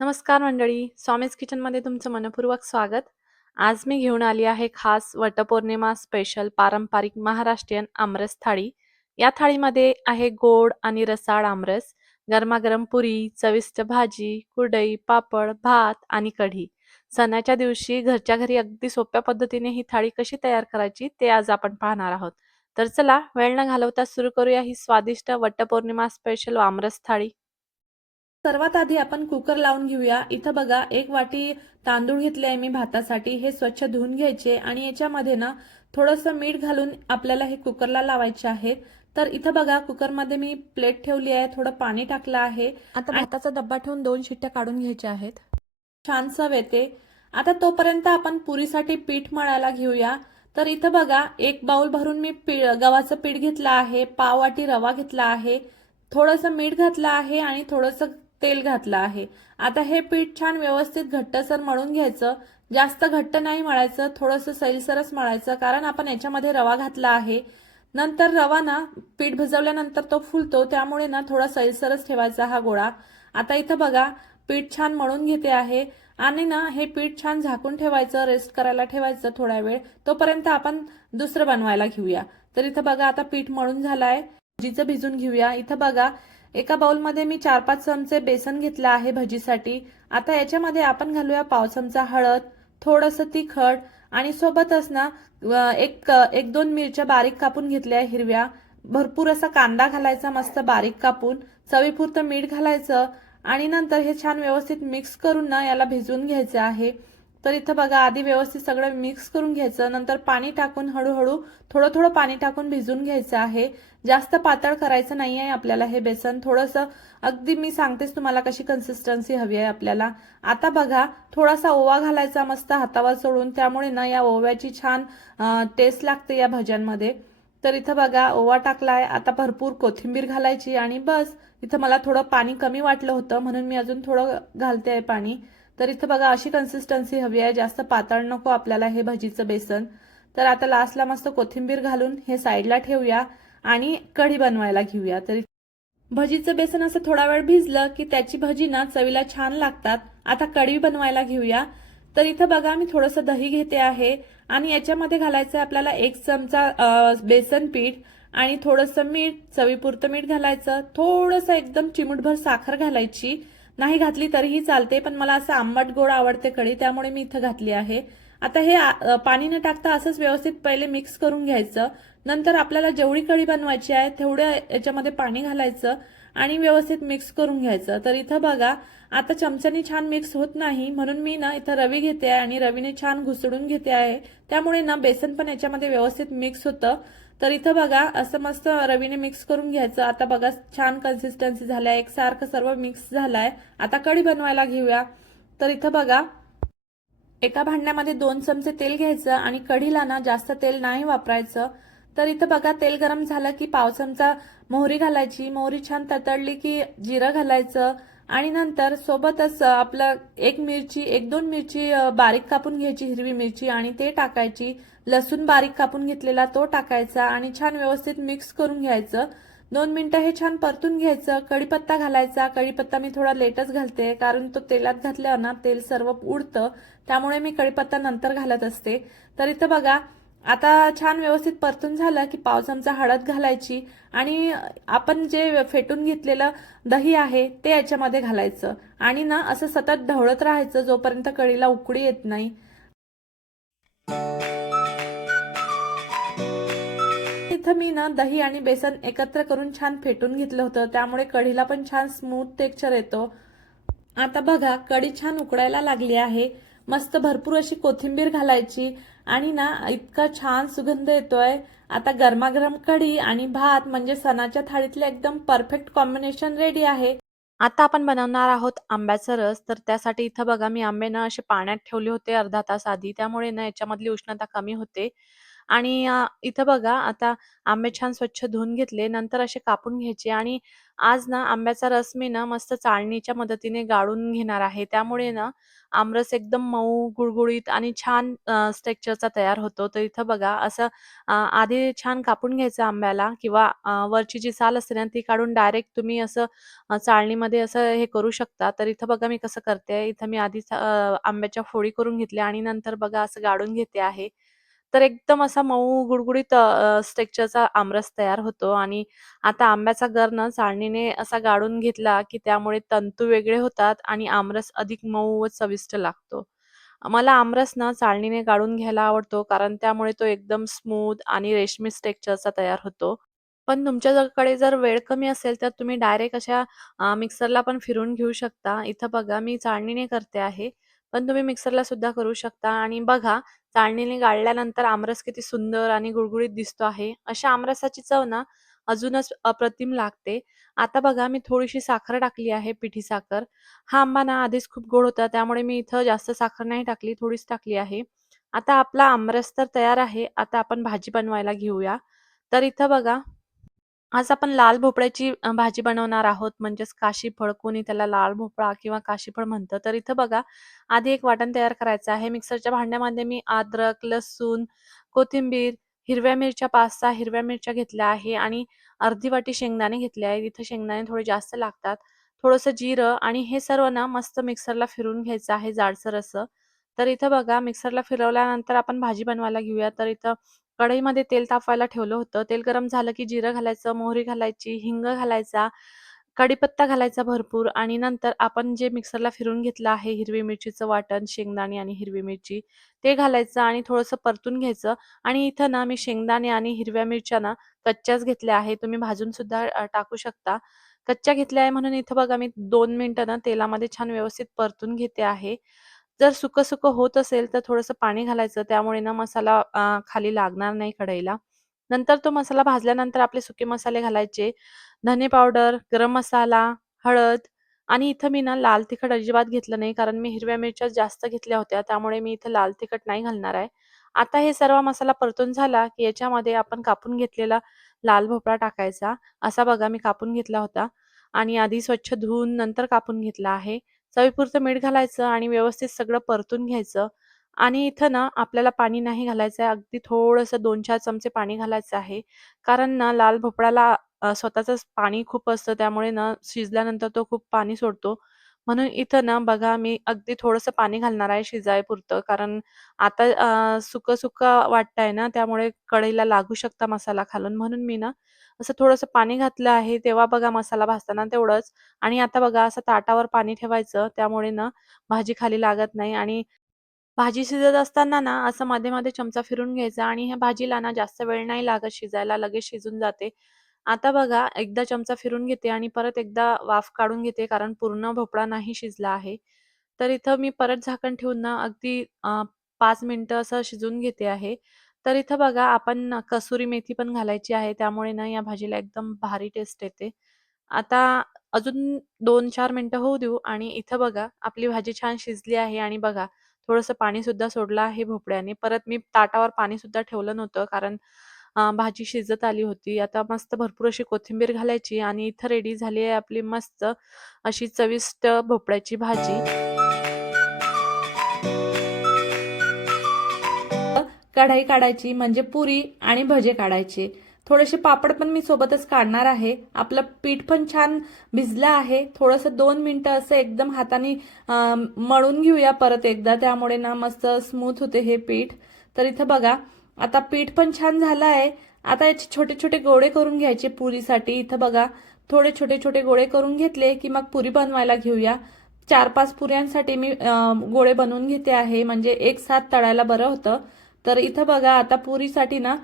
नमस्कार मंडळी, स्वामीज किचनमध्ये तुमचं मनःपूर्वक स्वागत. आज मी घेऊन आली आहे खास वटपौर्णिमा स्पेशल पारंपरिक महाराष्ट्रीयन आमरस थाळी. या थाळीमध्ये आहे गोड आणि रसाळ आमरस, गरमागरम पुरी, चविष्ट भाजी, कुरडई, पापड, भात आणि कढी. सणाच्या दिवशी घरच्या घरी अगदी सोप्या पद्धतीने ही थाळी कशी तयार करायची ते आज आपण पाहणार आहोत. तर चला वेळ न घालवता सुरू करूया ही स्वादिष्ट वटपौर्णिमा स्पेशल आमरस थाळी. सर्वात आधी आपण कुकर लावून घेऊया। इथं बघा 1 वाटी तांदूळ घेतले आहे मी भातासाठी। हे स्वच्छ धुवून घ्यायचे आणि याच्यामध्ये ना थोडंसं मीठ घालून आपल्याला हे कुकरला लावायचे आहेत। तर इथं बघा कुकरमध्ये मी प्लेट ठेवली आहे, थोडं पाणी टाकलं आहे। आता भाताचा डब्बा ठेवून 2 शिट्ट्या काढून घ्यायच्या आहेत. छान चव येते। आता तोपर्यंत आपण पुरीसाठी पीठ मळायला घेऊया। तर इथं बघा 1 बाउल भरून मी गव्हाचं पीठ घेतलं आहे, पाव वाटी रवा घेतला आहे, थोडंसं मीठ घातलं आहे आणि थोडंसं तेल घातलं आहे। आता हे पीठ छान व्यवस्थित घट्टसर मळून घ्यायचं। जास्त घट्ट नाही मळायचं, थोडंसं सैलसरच मळायचं, कारण आपण याच्यामध्ये रवा घातला आहे। नंतर रवा ना पीठ भिजवल्यानंतर तो फुलतो, त्यामुळे ना थोडा सैलसरच ठेवायचा हा गोळा। आता इथं बघा पीठ छान मळून घेते आहे आणि ना हे पीठ छान झाकून ठेवायचं, रेस्ट करायला ठेवायचं थोडा वेळ। तोपर्यंत आपण दुसरं बनवायला घेऊया। तर इथं बघा आता पीठ मळून झालाय, भजीचं भिजून घेऊया। इथं बघा एका बाउलमध्ये मी 4-5 चमचे बेसन घेतलं आहे भजीसाठी। आता याच्यामध्ये आपण घालूया पाव चमचा हळद, थोडंसं तिखट आणि सोबतच ना एक दोन मिरच्या बारीक कापून घेतल्या हिरव्या, भरपूर असा कांदा घालायचा मस्त बारीक कापून, चवीपुरतं मीठ घालायचं आणि नंतर हे छान व्यवस्थित मिक्स करून ना याला भिजवून घ्यायचं आहे। तर इथं बघा आधी व्यवस्थित सगळं मिक्स करून घ्यायचं, नंतर पाणी टाकून हळूहळू थोडं थोडं पाणी टाकून भिजवून घ्यायचं आहे। जास्त पातळ करायचं नाही आहे आपल्याला हे बेसन, थोडंसं अगदी मी सांगतेच तुम्हाला कशी कन्सिस्टन्सी हवी आहे आपल्याला। आता बघा थोडासा ओवा घालायचा मस्त हातावर चोळून, त्यामुळे ना या ओव्याची छान टेस्ट लागते या भज्यांमध्ये। तर इथं बघा ओवा टाकलाय, आता भरपूर कोथिंबीर घालायची आणि बस। इथं मला थोडं पाणी कमी वाटलं होतं म्हणून मी अजून थोडं घालते आहे पाणी। तर इथं बघा अशी कन्सिस्टन्सी हवी आहे, जास्त पातळ नको आपल्याला हे भजीचं बेसन। तर आता लास्टला मस्त कोथिंबीर घालून हे साईडला ठेवूया आणि कढी बनवायला घेऊया। तर भजीचं बेसन असं थोडा वेळ भिजलं की त्याची भजी ना चवीला छान लागतात। आता कढी बनवायला घेऊया। तर इथं बघा मी थोडंसं दही घेते आहे आणि याच्यामध्ये घालायचं आहे आपल्याला 1 चमचा बेसन पीठ आणि थोडंसं मीठ, चवीपुरतं मीठ घालायचं, थोडंसं एकदम चिमूटभर साखर घालायची, नाही घातली तरीही चालते, पण मला असं आंबट गोड आवडते कढी, त्यामुळे मी इथं घातली आहे। आता हे पाणी न टाकता असंच व्यवस्थित पहिले मिक्स करून घ्यायचं। नंतर आपल्याला जेवढी कढी बनवायची आहे तेवढ्या याच्यामध्ये पाणी घालायचं आणि व्यवस्थित मिक्स करून घ्यायचं। तर इथं बघा आता चमच्यानी छान मिक्स होत नाही, म्हणून मी ना इथं रवी घेते आहे आणि रवीने छान घुसळून घेते आहे, त्यामुळे ना बेसन पण याच्यामध्ये व्यवस्थित मिक्स होतं। तर इथं बघा असं मस्त रवीने मिक्स करून घ्यायचं। आता बघा छान कन्सिस्टन्सी झालाय, एकसारखं सर्व मिक्स झालाय। आता कढी बनवायला घेऊया। तर इथं बघा एका भांड्यामध्ये 2 चमचे तेल घ्यायचं आणि कढीला ना जास्त तेल नाही वापरायचं। तर इथं बघा तेल गरम झालं की पाव चमचा मोहरी घालायची, मोहरी छान तडतडली की जिरं घालायचं आणि नंतर सोबतच आपलं 1-2 मिरची बारीक कापून घ्यायची, हिरवी मिरची, आणि ते टाकायची, लसूण बारीक कापून घेतलेला तो टाकायचा आणि छान व्यवस्थित मिक्स करून घ्यायचं। 2 मिनिटं हे छान परतून घ्यायचं। कढीपत्ता घालायचा, कढीपत्ता मी थोडा लेटच घालते कारण तो तेलात घातल्यावर ना तेल सर्व उडतं, त्यामुळे मी कढीपत्ता नंतर घालत असते। तर इथं बघा आता छान व्यवस्थित परतून झालं की पाव चमचा हळद घालायची आणि आपण जे फेटून घेतलेलं दही आहे ते याच्यामध्ये घालायचं आणि ना असं सतत ढवळत राहायचं जोपर्यंत कढीला उकळी येत नाही। इथं मी ना दही आणि बेसन एकत्र करून छान फेटून घेतलं होतं, त्यामुळे कढीला पण छान स्मूथ टेक्स्चर येतो। आता बघा कढी छान उकळायला लागली आहे, मस्त भरपूर अशी कोथिंबीर घालायची आणि ना इतका छान सुगंध येतोय। आता गरमागरम कढी आणि भात म्हणजे सणाच्या थाळीतले एकदम परफेक्ट कॉम्बिनेशन रेडी आहे। आता आपण बनवणार आहोत आंब्याचा रस. तर त्यासाठी इथं बघा मी आंबे ना असे पाण्यात ठेवले होते अर्धा तास आधी, त्यामुळे ना याच्यामधली उष्णता कमी होते आणि इथं बघा आता आंबे छान स्वच्छ धुवून घेतले. नंतर असे कापून घ्यायचे आणि आज ना आंब्याचा रस मी ना मस्त चाळणीच्या मदतीने गाळून घेणार आहे. त्यामुळे ना आमरस एकदम मऊ, गुळगुळीत आणि छान टेक्स्चरचा तयार होतो. तर इथं बघा असं आधी छान कापून घ्यायचं आंब्याला किंवा वरची जी साल असते ना ती काढून डायरेक्ट तुम्ही असं चाळणीमध्ये असं हे करू शकता. तर इथं बघा मी कसं करते. इथं मी आधीच आंब्याच्या फोडी करून घेतल्या आणि नंतर बघा असं गाळून घेते आहे. तर एकदम असा मऊ गुळगुळीत टेक्स्चरचा आमरस तयार होतो आणि आता आंब्याचा गर ना चाळणीने असा गाळून घेतला, की त्यामुळे तंतू वेगळे होतात आणि आमरस अधिक मऊ व चविष्ट लागतो. मला आमरस ना चाळणीने गाळून घ्यायला आवडतो, कारण त्यामुळे तो एकदम स्मूथ आणि रेशमी टेक्स्चरचा तयार होतो. पण तुमच्याकडे जर वेळ कमी असेल, तर तुम्ही डायरेक्ट अशा मिक्सरला पण फिरवून घेऊ शकता. इथं बघा मी चाळणीने करते आहे, पण तुम्ही मिक्सरला सुद्धा करू शकता आणि बघा चाळणीने गाळल्यानंतर आमरस किती सुंदर आणि गुळगुळीत दिसतो आहे. अशा आमरसाची चव ना अजूनच अप्रतिम लागते. आता बघा मी थोडीशी साखर टाकली आहे, पिठी साखर. हा आंबा ना आधीच खूप गोड होता, त्यामुळे मी इथं जास्त साखर नाही टाकली, थोडीच टाकली आहे. आता आपला आमरस तर तयार आहे. आता आपण भाजी बनवायला घेऊया. तर इथं बघा आज आपण लाल भोपळ्याची भाजी बनवणार आहोत, म्हणजेच काशीफळ. कोणी त्याला लाल भोपळा किंवा काशीफळ म्हणतं. तर इथं बघा, आधी एक वाटण तयार करायचं आहे. मिक्सरच्या भांड्यामध्ये मी अद्रक, लसूण, कोथिंबीर, हिरव्या मिरच्या 5-6 हिरव्या मिरच्या घेतल्या आहे आणि अर्धी वाटी शेंगदाणे घेतले आहेत. इथं शेंगदाणे थोडे जास्त लागतात. थोडंसं जिरं आणि हे सर्व ना मस्त मिक्सरला फिरवून घ्यायचं आहे जाडसर असं. तर इथं बघा मिक्सरला फिरवल्यानंतर आपण भाजी बनवायला घेऊया. तर इथं कढईमध्ये तेल तापवायला ठेवलं होतं. तेल गरम झालं की जिरं घालायचं, मोहरी घालायची, हिंग घालायचा, कढीपत्ता घालायचा भरपूर आणि नंतर आपण जे मिक्सरला फिरवून घेतलं आहे हिरवी मिरचीचं वाटण, शेंगदाणे आणि हिरवी मिरची ते घालायचं आणि थोडंसं परतून घ्यायचं आणि इथं ना मी शेंगदाणे आणि हिरव्या मिरच्या ना कच्च्याच घेतल्या आहे. तुम्ही भाजून सुद्धा टाकू शकता. कच्च्या घेतल्या आहे म्हणून इथं बघा मी 2 मिनिटं ना तेलामध्ये छान व्यवस्थित परतून घेते आहे. जर सुकं-सुकं होत असेल, तर थोडंसं पाणी घालायचं. त्यामुळे ना मसाला खाली लागणार नाही कढईला. नंतर तो मसाला भाजल्यानंतर आपले सुके मसाले घालायचे. धने पावडर, गरम मसाला, हळद आणि इथं मी ना लाल तिखट अजिबात घेतलं नाही, कारण मी हिरव्या मिरच्या जास्त घेतल्या होत्या. त्यामुळे मी इथं लाल तिखट नाही घालणार आहे. आता हे सर्व मसाला परतून झाला, की याच्यामध्ये आपण कापून घेतलेला लाल भोपळा टाकायचा. असा बघा मी कापून घेतला होता आणि आधी स्वच्छ धुवून नंतर कापून घेतला आहे. चवीपुरतं मीठ घालायचं आणि व्यवस्थित सगळं परतून घ्यायचं आणि इथं ना आपल्याला पाणी नाही घालायचं आहे. अगदी थोडंसं 2-4 चमचे पाणी घालायचं आहे. कारण ना लाल भोपळ्याला स्वतःचंच पाणी खूप असतं. त्यामुळे ना शिजल्यानंतर तो खूप पाणी सोडतो. म्हणून इथं ना बघा मी अगदी थोडंसं पाणी घालणार आहे शिजायपुरतं. कारण आता सुकं-सुकं वाटतंय ना, त्यामुळे कढईला लागू शकता मसाला खालून. म्हणून मी ना असं थोडंसं पाणी घातलं आहे. तेव्हा बघा मसाला भाजताना तेवढंच आणि आता बघा असं ताटावर पाणी ठेवायचं. त्यामुळे ना भाजी खाली लागत नाही आणि भाजी शिजत असताना ना असं मध्ये-मध्ये चमचा फिरून घ्यायचा आणि ह्या भाजीला ना जास्त वेळ नाही लागत शिजायला, लगेच शिजून जाते. आता बघा एकदा चमचा फिरून घेते आणि परत एकदा वाफ काढून घेते, कारण पूर्ण भोपळा नाही शिजला आहे. तर इथं मी परत झाकण ठेवून ना अगदी 5 मिनिटं असं शिजवून घेते आहे. तर इथं बघा आपण कसुरी मेथी पण घालायची आहे. त्यामुळे ना या भाजीला एकदम भारी टेस्ट येते. आता अजून 2-4 मिनिटं होऊ देऊ आणि इथं बघा आपली भाजी छान शिजली आहे आणि बघा थोडंसं पाणीसुद्धा सोडलं आहे भोपळ्याने. परत मी ताटावर पाणीसुद्धा ठेवलं नव्हतं, कारण भाजी शिजत आली होती. आता मस्त भरपूर अशी कोथिंबीर घालायची आणि इथं रेडी झाली आहे आपली मस्त अशी चविष्ट भोपळ्याची भाजी. कढई काढायची म्हणजे पुरी आणि भजे काढायचे. थोडेसे पापड पण मी सोबतच काढणार आहे. आपलं पीठ पण छान भिजलं आहे. थोडंसं 2 मिनिटं असं एकदम हाताने मळून घेऊया परत एकदा. त्यामुळे ना मस्त स्मूथ होते हे पीठ. तर इथं बघा आता पीठ पण छान झालं आहे. आता याचे छोटे छोटे गोळे करून घ्यायचे पुरीसाठी. इथं बघा थोडे छोटे छोटे गोळे करून घेतले की मग पुरी बनवायला घेऊया. 4-5 पुऱ्यांसाठी मी गोळे बनवून घेते आहे, म्हणजे एक साथ तळायला बरं होतं. तर इथं बघा आता पुरीसाठी ना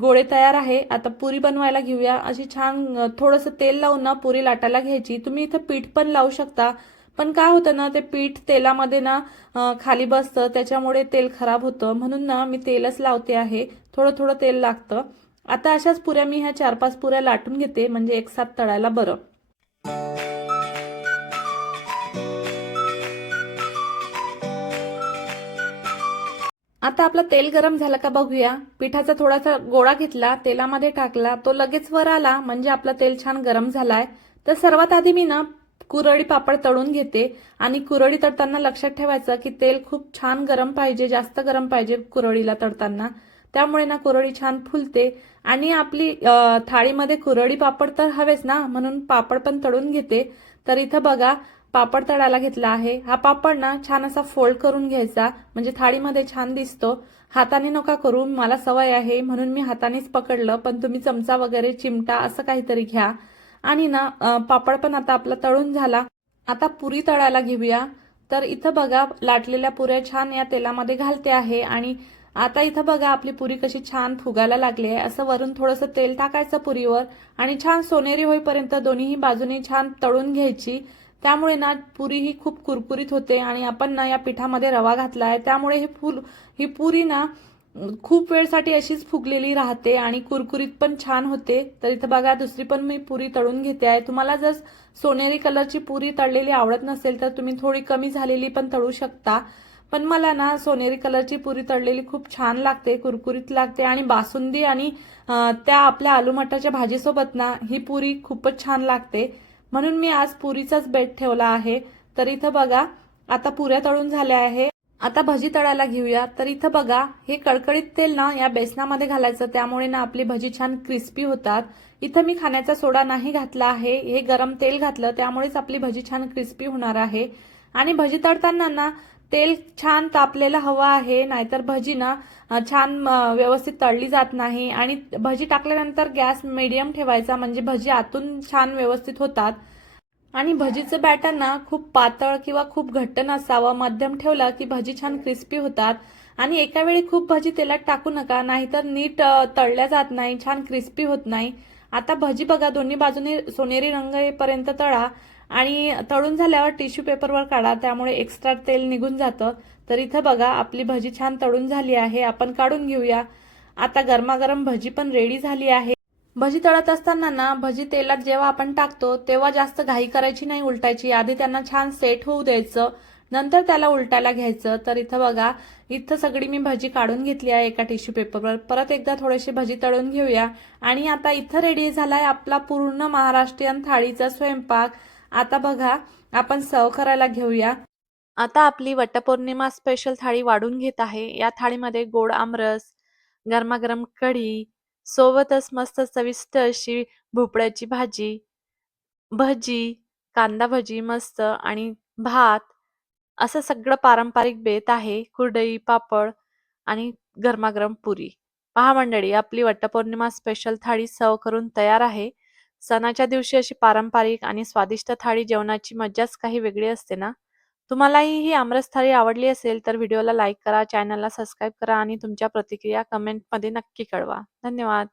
गोळे तयार आहे. आता पुरी बनवायला घेऊया. अशी छान थोडंसं तेल लावून ना पुरी लाटायला घ्यायची. तुम्ही इथं पीठ पण लावू शकता. पण काय होतं ना ते पीठ तेलामध्ये ना खाली बसतं, त्याच्यामुळे तेल खराब होतं. म्हणून ना मी तेलच लावते आहे. थोडं थोडं तेल लागतं. आता अशाच पुऱ्या मी ह्या 4-5 पुऱ्या लाटून घेते, म्हणजे एक साथ तळायला बरं. आता आपलं तेल गरम झालं का बघूया. पिठाचा थोडासा गोळा घेतला, तेलामध्ये टाकला, तो लगेच वर आला म्हणजे आपलं तेल छान गरम झालाय. तर सर्वात आधी मी ना कुरळी पापड तळून घेते आणि कुरळी तळताना लक्षात ठेवायचं की तेल खूप छान गरम पाहिजे, जास्त गरम पाहिजे कुरळीला तळताना. त्यामुळे ना कुरळी छान फुलते आणि आपली थाळीमध्ये कुरळी पापड तर हवेच ना, म्हणून पापड पण तळून घेते. तर इथं बघा पापड तळायला घेतला आहे. हा पापड ना छान असा फोल्ड करून घ्यायचा म्हणजे थाळीमध्ये छान दिसतो. हाताने नका करू, मला सवय आहे म्हणून मी हातानेच पकडलं, पण तुम्ही चमचा वगैरे चिमटा असं काहीतरी घ्या. आणि ना पापड पण आता आपला तळून झाला. आता पुरी तळायला घेऊया. तर इथं बघा लाटलेल्या पुऱ्या छान या तेलामध्ये घालते आहे आणि आता इथं बघा आपली पुरी कशी छान फुगायला लागली आहे. असं वरून थोडंसं तेल टाकायचं पुरीवर आणि छान सोनेरी होईपर्यंत दोन्ही बाजूनी छान तळून घ्यायची. त्यामुळे ना पुरी ही खूप कुरकुरीत होते आणि आपण ना या पिठामध्ये रवा घातला आहे त्यामुळे ही पुरी ना खूप वेळसाठी अशीच फुगलेली राहते आणि कुरकुरीत पण छान होते. तर इथं बघा दुसरी पण मी पुरी तळून घेते आहे. तुम्हाला जर सोनेरी कलरची पुरी तळलेली आवडत नसेल तर तुम्ही थोडी कमी झालेली पण तळू शकता. पण मला ना सोनेरी कलरची पुरी तळलेली खूप छान लागते, कुरकुरीत लागते आणि बासुंदी आणि त्या आपल्या आलू मटारच्या भाजीसोबत ना ही पुरी खूपच छान लागते. म्हणून मी आज पुरीचाच बेत ठेवला आहे. तर इथं बघा आता पुऱ्या तळून झाल्या आहे. आता भजी तळायला घेऊया. तर इथं बघा हे कळकळीत तेल ना या बेसनामध्ये घालायचं, त्यामुळे ना आपली भजी छान क्रिस्पी होतात. इथं मी खाण्याचा सोडा नाही घातला आहे, हे गरम तेल घातलं त्यामुळेच आपली भजी छान क्रिस्पी होणार आहे. आणि भजी तळताना ना तेल छान तापलेलं हवं आहे, नाहीतर भजी ना छान व्यवस्थित तळली जात नाही. आणि भजी टाकल्यानंतर गॅस मीडियम ठेवायचा म्हणजे भजी आतून छान व्यवस्थित होतात. आणि भजीचं बॅटर ना खूप पातळ किंवा खूप घट्ट नसावं, मध्यम ठेवला की भजी छान क्रिस्पी होतात. आणि एका वेळी खूप भजी तेलात टाकू नका, नाहीतर नीट तळल्या जात नाही, छान क्रिस्पी होत नाही. आता भजी बघा दोन्ही बाजूने सोनेरी रंग येईपर्यंत तळा आणि तळून झाल्यावर टिश्यू पेपरवर काढा, त्यामुळे एक्स्ट्रा तेल निघून जातं. तर इथं बघा आपली भजी छान तळून झाली आहे, आपण काढून घेऊया. आता गरमागरम भजी पण रेडी झाली आहे. भजी तळत असताना ना भजी तेलात जेव्हा आपण टाकतो तेव्हा जास्त घाई करायची नाही उलटायची, आधी त्यांना छान सेट होऊ द्यायचं, नंतर त्याला उलटायला घ्यायचं. तर इथं बघा इथं सगळी मी भजी काढून घेतली आहे एका टिश्यू पेपरवर. परत एकदा थोडीशी भजी तळून घेऊया. आणि आता इथं रेडी झालाय आपला पूर्ण महाराष्ट्रीयन थाळीचा स्वयंपाक. आता बघा आपण सर्व करायला घेऊया. आता आपली वटपौर्णिमा स्पेशल थाळी वाढून घेत आहे. या थाळीमध्ये गोड आमरस, गरमागरम कढी, सोबतच मस्त चविष्ट अशी भोपळ्याची भाजी, भजी, कांदा भजी मस्त आणि भात असं सगळं पारंपरिक बेत आहे. कुरडई, पापड आणि गरमागरम पुरी. पहा मंडळी आपली वटपौर्णिमा स्पेशल थाळी सर्व्ह करून तयार आहे. सणाच्या दिवशी अशी पारंपरिक आणि स्वादिष्ट थाळी जेवणाची मज्जाच काही वेगळी असते ना. तुम्हालाही ही आमरस थाळी आवडली असेल तर व्हिडिओला लाईक करा, चॅनलला सबस्क्राईब करा आणि तुमच्या प्रतिक्रिया कमेंटमध्ये नक्की कळवा. धन्यवाद.